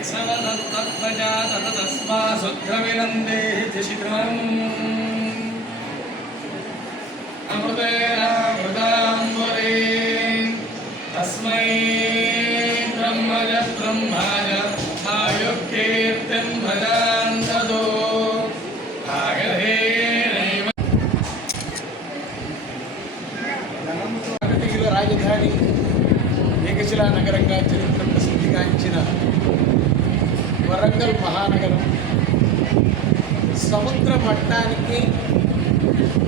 तत्तत्प्रजा ततस्मासुद्रविनन्देहि शिखरम् अमृतेनामृताम्बरे तस्मै ब्रह्मज ब्रह्माय आयुक्कीर्तिं भजान्ततो आगधेनैव కాకతీయుల రాజధాని ఏకశిలా నగరంగా చరిత్ర ప్రసిద్ధిగాంచిన వరంగల్ మహానగరం. సముద్ర మట్టానికి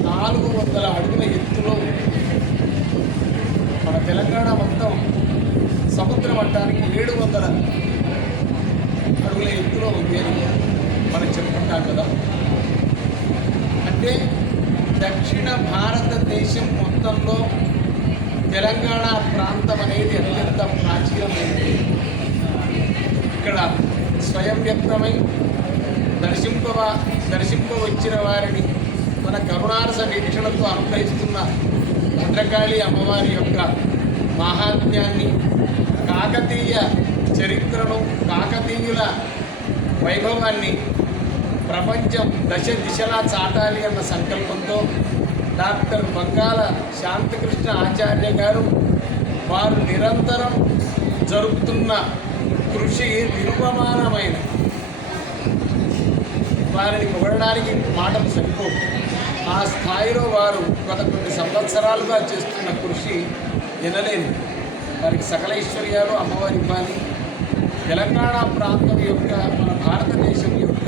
నాలుగు వందల అడుగుల ఎత్తులో మన తెలంగాణ మొత్తం సముద్ర మట్టానికి ఏడు వందల అడుగుల ఎత్తులో ఉంది అని మనం చెప్పుకుంటాం కదా. అంటే దక్షిణ భారతదేశం మొత్తంలో తెలంగాణ ప్రాంతం అనేది అత్యంత ప్రాచీనమైనది. స్వయం వ్యక్తమై దర్శింపవచ్చిన వచ్చిన వారిని మన కరుణారస వీక్షణతో అనుగ్రహిస్తున్న భద్రకాళి అమ్మవారి యొక్క మాహాత్మ్యాన్ని కాకతీయ చరిత్రను కాకతీయుల వైభవాన్ని ప్రపంచం దశ దిశలా చాటాలి అన్న సంకల్పంతో డాక్టర్ బంగాల శాంతకృష్ణ ఆచార్య గారు వారు నిరంతరం జరుపుతున్న కృషి నిరుపమానమైన వారిని పొగడడానికి మాటలు సరిపోవు. ఆ స్థాయిలో వారు గత కొన్ని సంవత్సరాలుగా చేస్తున్న కృషి వినలేని. వారికి సకల ఐశ్వర్యాలు అమ్మవారి ఇవ్వాలి తెలంగాణ ప్రాంతం యొక్క మన భారతదేశం యొక్క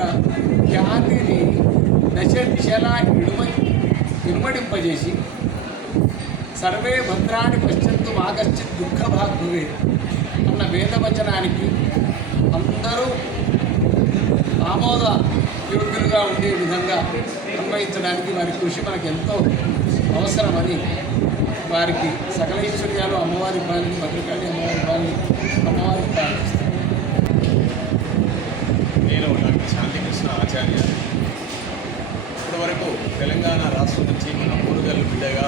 ఖ్యాతిని దశ దిశలా ఇడుమ ఇనుమడింపజేసి సర్వే భద్రాన్ని పశ్చంతు ఆగశ్చిత్ దుఃఖ భాగ్యవే అన్న వేదవచనానికి అందరూ ఆమోద యోగ్యులుగా ఉండే విధంగా అన్వయించడానికి వారి కృషి మనకు ఎంతో అవసరమని వారికి సకల ఐశ్వర్యాలు అమ్మవారి పాలని భద్రకాళి అమ్మవారి పాలని అమ్మవారి ప్రార్థిస్తాను నేను డాక్టర్ శాంతికృష్ణ ఆచార్య. ఇప్పటివరకు తెలంగాణ రాష్ట్రం నుంచి మనం ఊరుగల్లు బిడ్డగా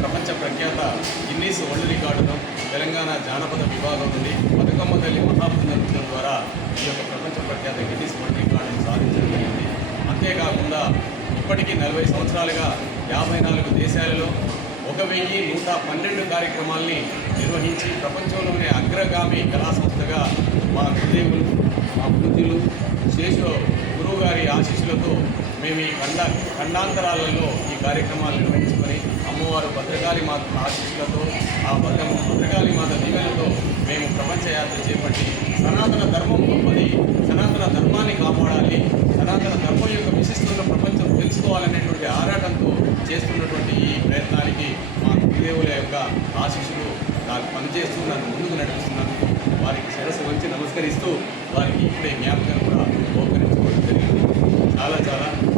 ప్రపంచ ప్రఖ్యాత గిన్నీస్ వరల్డ్ రికార్డును తెలంగాణ జానపద విభాగం నుండి బతుకమ్మ తల్లి మహాబృంద ద్వారా ఈ యొక్క ప్రపంచ ప్రఖ్యాత గిన్నీస్ వరల్డ్ రికార్డును సాధించడం జరిగింది. అంతేకాకుండా ఇప్పటికీ నలభై సంవత్సరాలుగా యాభై నాలుగు దేశాలలో ఒక వెయ్యి నూట పన్నెండు కార్యక్రమాల్ని నిర్వహించి ప్రపంచంలోనే అగ్రగామి కళా సంస్థగా మా గురుదేవులు మా పూజ్యులు శేషు గురువు గారి ఆశీస్సులతో మేము ఈ ఖండ ఖండాంతరాలలో ఈ కార్యక్రమాలు నిర్వహించుకొని అమ్మవారు భద్రకాళి మాత ఆశీస్సులతో ఆ భద్ర భద్రకాళి మాత దీవెనతో మేము ప్రపంచ యాత్ర చేపట్టి సనాతన ధర్మం గొప్పది సనాతన ధర్మాన్ని కాపాడాలి సనాతన ధర్మం యొక్క విశిష్టతను ప్రపంచం తెలుసుకోవాలనేటువంటి ఆరాటంతో చేస్తున్నటువంటి ఈ ప్రయత్నానికి మా గురుదేవుల యొక్క ఆశీస్సులు నాకు పనిచేస్తూ నన్ను ముందుకు నడిపిస్తున్నందుకు వారికి శిరస్సు వచ్చి నమస్కరిస్తూ వారికి ఇప్పుడే జ్ఞాపకం కూడా చాలా చాలా